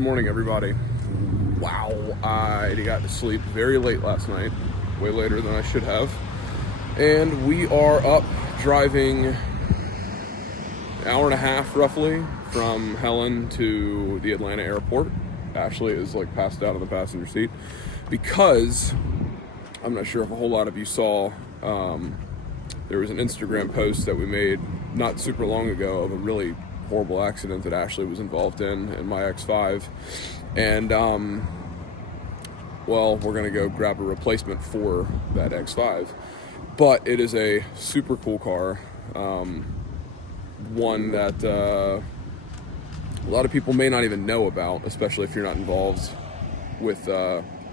morning, everybody. Wow, I got to sleep very late last night, way later than I should have. And we are up driving an hour and a half roughly from Helen to the Atlanta airport. Ashley is like passed out in the passenger seat because I'm not sure if a whole lot of you saw, there was an Instagram post that we made not super long ago of a really horrible accident that Ashley was involved in my X5. And, well, we're going to go grab a replacement for that X5. But it is a super cool car. One that a lot of people may not even know about, especially if you're not involved with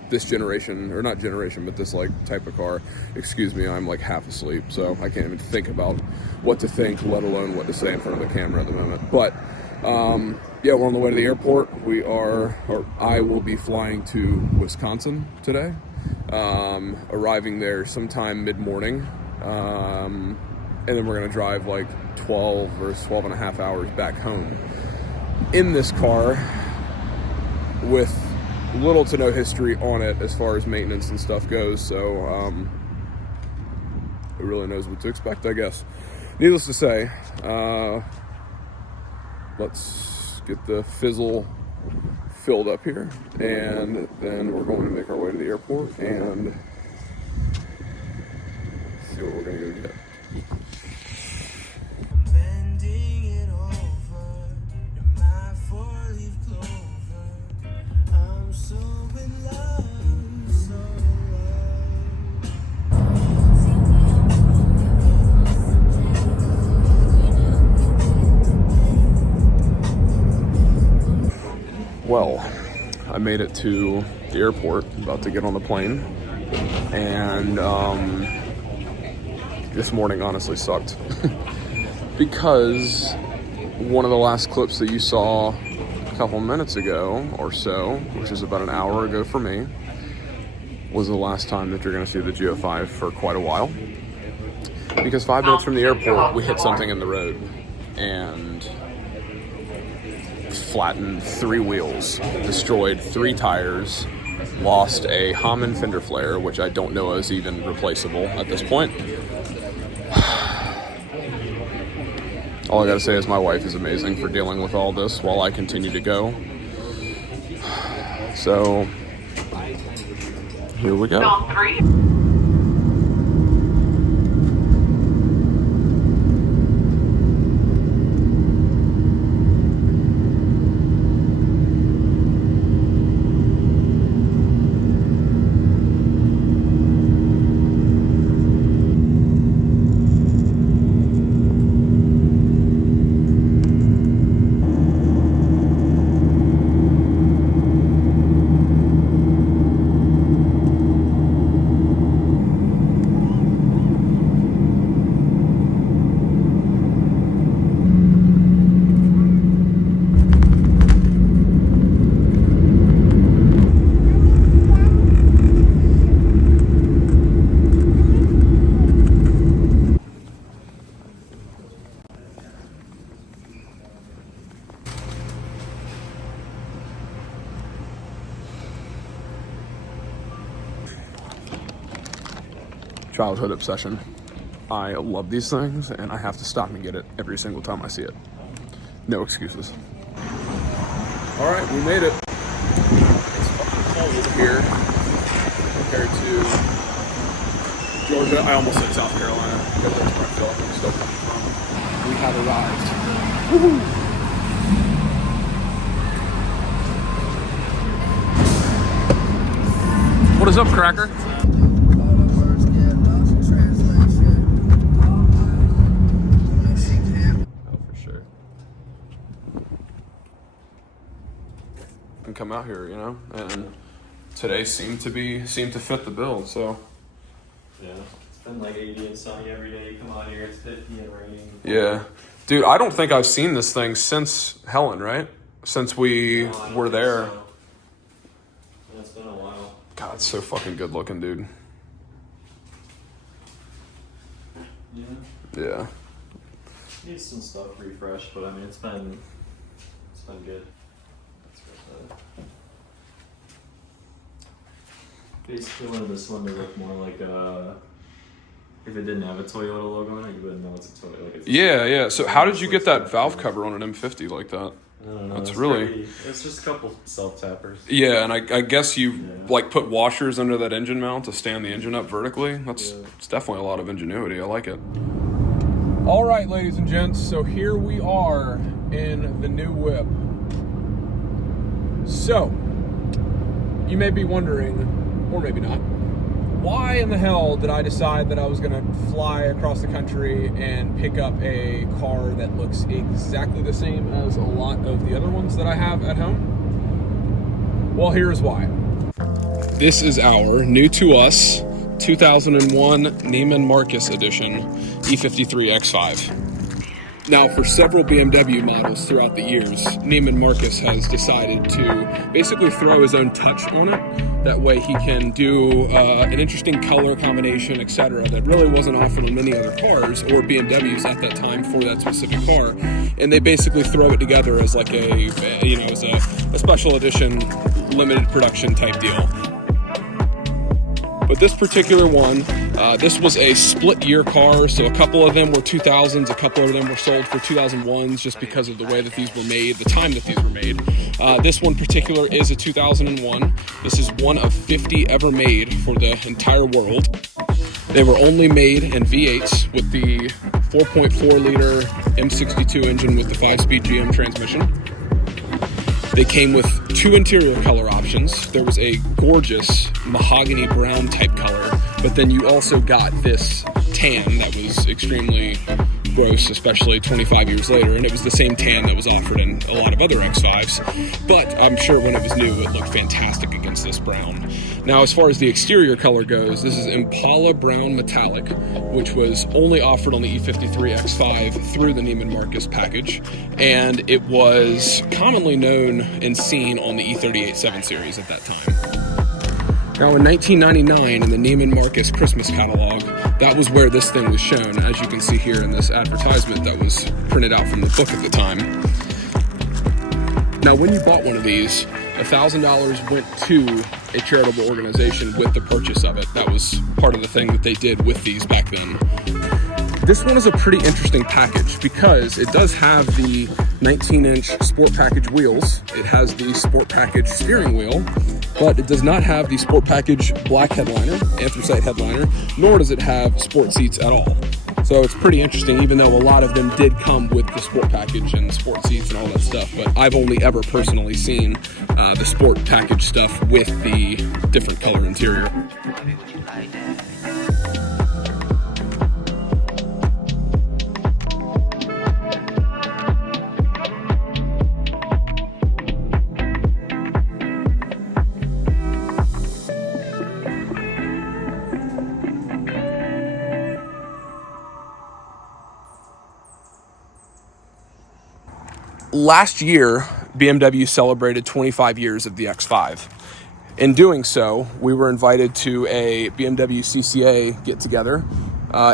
this generation, or not generation, but this like type of car. Excuse me, I'm like half asleep, so I can't even think about what to think, let alone what to say in front of the camera at the moment. But yeah, we're on the way to the airport. I will be flying to Wisconsin today, arriving there sometime mid-morning, and then we're gonna drive like 12 or 12 and a half hours back home in this car with little to no history on it as far as maintenance and stuff goes, so it really knows what to expect, I guess. Needless to say, let's get the fizzle filled up here, and then we're going to make our way to the airport and see what we're going to go get. Well, I made it to the airport, about to get on the plane, and this morning honestly sucked because one of the last clips that you saw a couple minutes ago or so, which is about an hour ago for me, was the last time that you're going to see the Go5 for quite a while, because 5 minutes from the airport we hit something in the road and flattened 3 wheels, destroyed 3 tires, lost a Hammond fender flare, which I don't know is even replaceable at this point. All I gotta say is my wife is amazing for dealing with all this while I continue to go. So, here we go. Childhood obsession. I love these things, and I have to stop and get it every single time I see it. No excuses. All right, we made it. It's fucking cold over here compared to Georgia. I almost said South Carolina because that's where I feel like I'm still coming from. We have arrived. Woohoo! What is up, Cracker? And come out here, you know, and today seemed to fit the bill. So yeah, it's been like 80 and sunny every day. You come out here, it's 50 and raining. Yeah, dude, I don't think I've seen this thing since Helen, right? Since we were there. So. Yeah, it's been a while. God, it's so fucking good looking, dude. Yeah. Yeah. Needs some stuff refreshed, but I mean, it's been good. That's what Basically wanted this one to look more like if it didn't have a Toyota logo on it, you wouldn't know it's a Toyota. Like it's Yeah. So how did you get that valve cover on an M50 like that? I don't know. That's really... It's just a couple self-tappers. Yeah, and I guess you like put washers under that engine mount to stand the engine up vertically. It's definitely a lot of ingenuity. I like it. All right, ladies and gents, so here we are in the new whip. So, you may be wondering, or maybe not, why in the hell did I decide that I was gonna fly across the country and pick up a car that looks exactly the same as a lot of the other ones that I have at home? Well, here's why. This is our, new to us, 2001 Neiman Marcus edition E53 X5. Now, for several BMW models throughout the years, Neiman Marcus has decided to basically throw his own touch on it. That way he can do an interesting color combination, etc., that really wasn't offered on many other cars or BMWs at that time for that specific car. And they basically throw it together as like as a special edition, limited production type deal. But this particular one, this was a split year car, so a couple of them were 2000s, a couple of them were sold for 2001s just because of the way that these were made, the time that these were made. This one particular is a 2001. This is one of 50 ever made for the entire world. They were only made in V8s with the 4.4 liter M62 engine with the 5-speed GM transmission. They came with two interior color options. There was a gorgeous mahogany brown type color, but then you also got this tan that was extremely gross, especially 25 years later, and it was the same tan that was offered in a lot of other X5s, but I'm sure when it was new it looked fantastic against this brown. Now, as far as the exterior color goes, this is Impala Brown Metallic, which was only offered on the E53 X5 through the Neiman Marcus package, and it was commonly known and seen on the E38 7 Series at that time. Now, in 1999, in the Neiman Marcus Christmas catalog, that was where this thing was shown, as you can see here in this advertisement that was printed out from the book at the time. Now, when you bought one of these, $1,000 went to a charitable organization with the purchase of it. That was part of the thing that they did with these back then. This one is a pretty interesting package because it does have the 19-inch Sport Package wheels. It has the Sport Package steering wheel, but it does not have the Sport Package black headliner, anthracite headliner, nor does it have sport seats at all. So it's pretty interesting, even though a lot of them did come with the Sport Package and sport seats and all that stuff, but I've only ever personally seen the Sport Package stuff with the different color interior. Last year, BMW celebrated 25 years of the X5. In doing so, we were invited to a BMW CCA get-together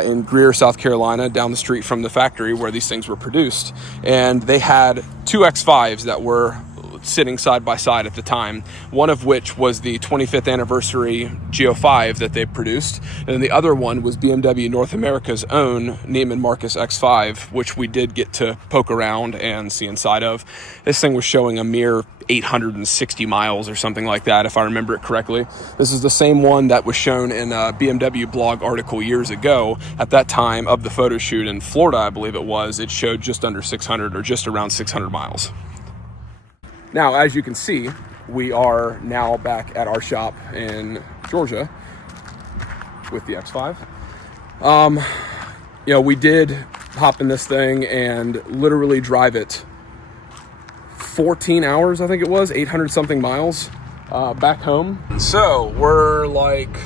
in Greer, South Carolina, down the street from the factory where these things were produced. And they had two X5s that were sitting side by side at the time, one of which was the 25th anniversary G05 that they produced, and the other one was BMW North America's own Neiman Marcus X5, which we did get to poke around and see inside of. This thing was showing a mere 860 miles or something like that, if I remember it correctly. This is the same one that was shown in a BMW blog article years ago. At that time of the photo shoot in Florida, I believe it was, it showed just under 600 or just around 600 miles. Now, as you can see, we are now back at our shop in Georgia with the X5. We did hop in this thing and literally drive it 14 hours, I think it was, 800 something miles back home. So we're like,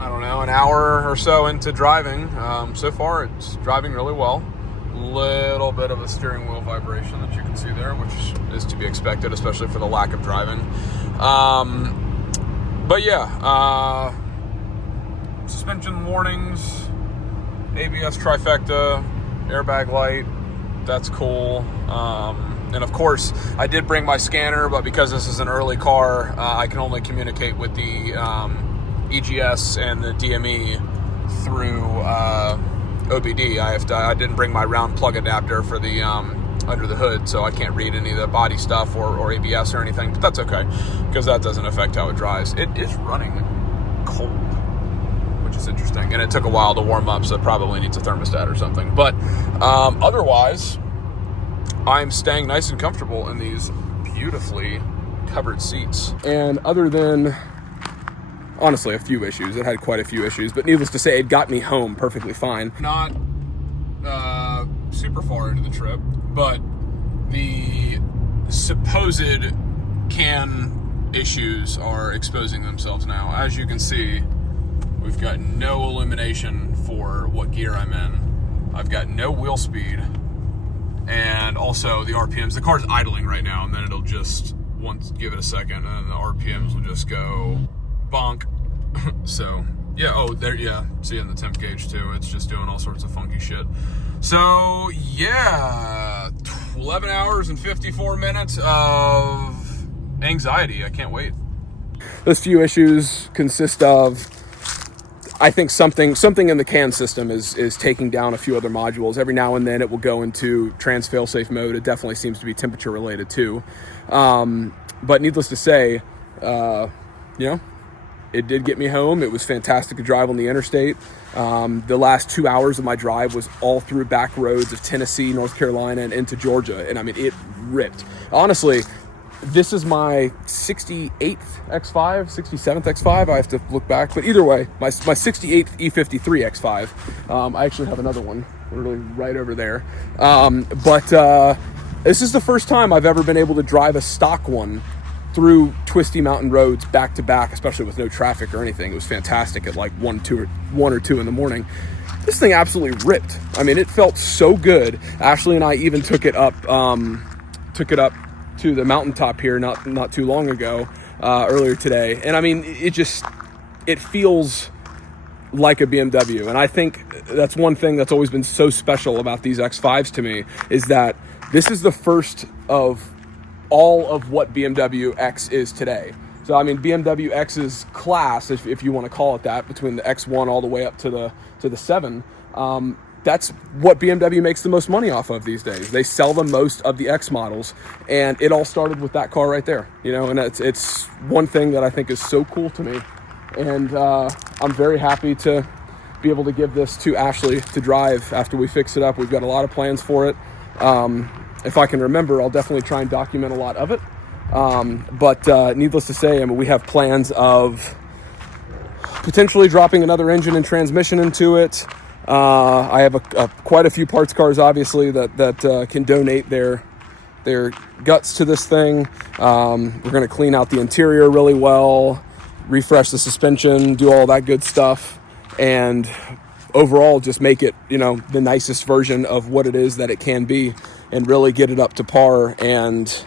I don't know, an hour or so into driving. So far, it's driving really well. Little bit of a steering wheel vibration that you can see there, which is to be expected, especially for the lack of driving. But yeah, suspension warnings, ABS trifecta, airbag light, that's cool. And of course, I did bring my scanner, but because this is an early car, I can only communicate with the EGS and the DME through OBD. I didn't bring my round plug adapter for the under the hood, so I can't read any of the body stuff or ABS or anything, but that's okay, because that doesn't affect how it drives. It is running cold, which is interesting, and it took a while to warm up, so it probably needs a thermostat or something. But otherwise, I'm staying nice and comfortable in these beautifully covered seats. And other than, honestly, a few issues, it had quite a few issues, but needless to say, it got me home perfectly fine. Not super far into the trip, but the supposed CAN issues are exposing themselves now. As you can see, we've got no illumination for what gear I'm in. I've got no wheel speed, and also the RPMs. The car's idling right now, and then it'll just, once, give it a second, and the RPMs will just go bonk. So yeah, oh there, yeah, see in the temp gauge too, it's just doing all sorts of funky shit. So yeah, 11 hours and 54 minutes of anxiety. I can't wait. Those few issues consist of, I think something in the CAN system is taking down a few other modules. Every now and then it will go into trans failsafe mode. It definitely seems to be temperature related too. But needless to say, it did get me home. It was fantastic to drive on the interstate. The last 2 hours of my drive was all through back roads of Tennessee, North Carolina, and into Georgia. And I mean, it ripped. Honestly, this is my 68th X5, 67th X5. I have to look back, but either way, my 68th E53 X5. I actually have another one literally right over there. But this is the first time I've ever been able to drive a stock one through twisty mountain roads back to back, especially with no traffic or anything. It was fantastic at like 1 or 2 in the morning. This thing absolutely ripped. I mean, it felt so good. Ashley and I even took it up to the mountaintop here not too long ago, earlier today. And I mean, it feels like a BMW. And I think that's one thing that's always been so special about these X5s to me, is that this is the first of all of what BMW X is today. So I mean, BMW X's class, if you want to call it that, between the X1 all the way up to the 7, that's what BMW makes the most money off of these days. They sell the most of the X models, and it all started with that car right there, and it's one thing that I think is so cool to me. And I'm very happy to be able to give this to Ashley to drive after we fix it up. We've got a lot of plans for it. If I can remember, I'll definitely try and document a lot of it. But needless to say, I mean, we have plans of potentially dropping another engine and transmission into it. I have quite a few parts cars, obviously, that can donate their guts to this thing. We're going to clean out the interior really well, refresh the suspension, do all that good stuff, and overall just make it, the nicest version of what it is that it can be, and really get it up to par and,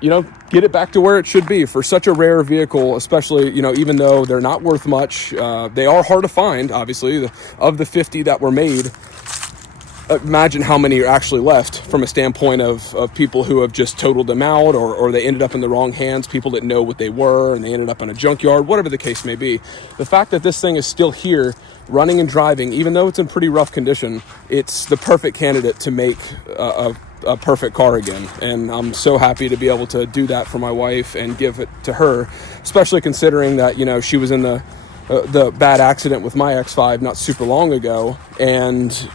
get it back to where it should be for such a rare vehicle, especially, even though they're not worth much. They are hard to find, obviously. Of the 50 that were made, imagine how many are actually left from a standpoint of people who have just totaled them out, or they ended up in the wrong hands, people didn't know what they were, and they ended up in a junkyard, whatever the case may be. The fact that this thing is still here, running and driving, even though it's in pretty rough condition, it's the perfect candidate to make a perfect car again. And I'm so happy to be able to do that for my wife and give it to her, especially considering that, she was in the bad accident with my X5 not super long ago, and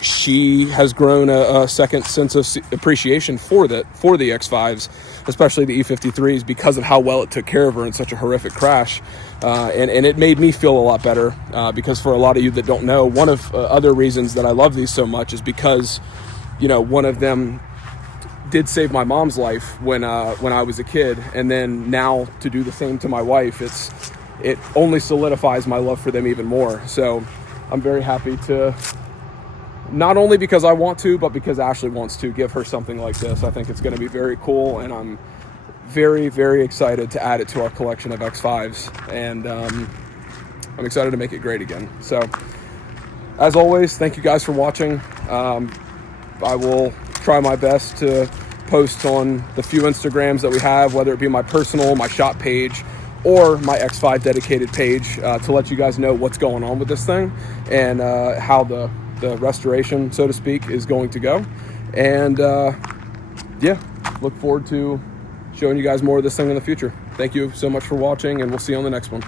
she has grown a second sense of appreciation for the X5s, especially the E53s, because of how well it took care of her in such a horrific crash. And it made me feel a lot better, because for a lot of you that don't know, one of other reasons that I love these so much is because, one of them did save my mom's life when I was a kid, and then now to do the same to my wife, it only solidifies my love for them even more. So I'm very happy to, not only because I want to, but because Ashley wants to, give her something like this. I think it's going to be very cool, and I'm very, very excited to add it to our collection of X5s, and I'm excited to make it great again. So as always, thank you guys for watching. I will try my best to post on the few Instagrams that we have, whether it be my personal, my shop page, or my X5 dedicated page, to let you guys know what's going on with this thing and how the restoration, so to speak, is going to go. And yeah, look forward to showing you guys more of this thing in the future. Thank you so much for watching, and we'll see you on the next one.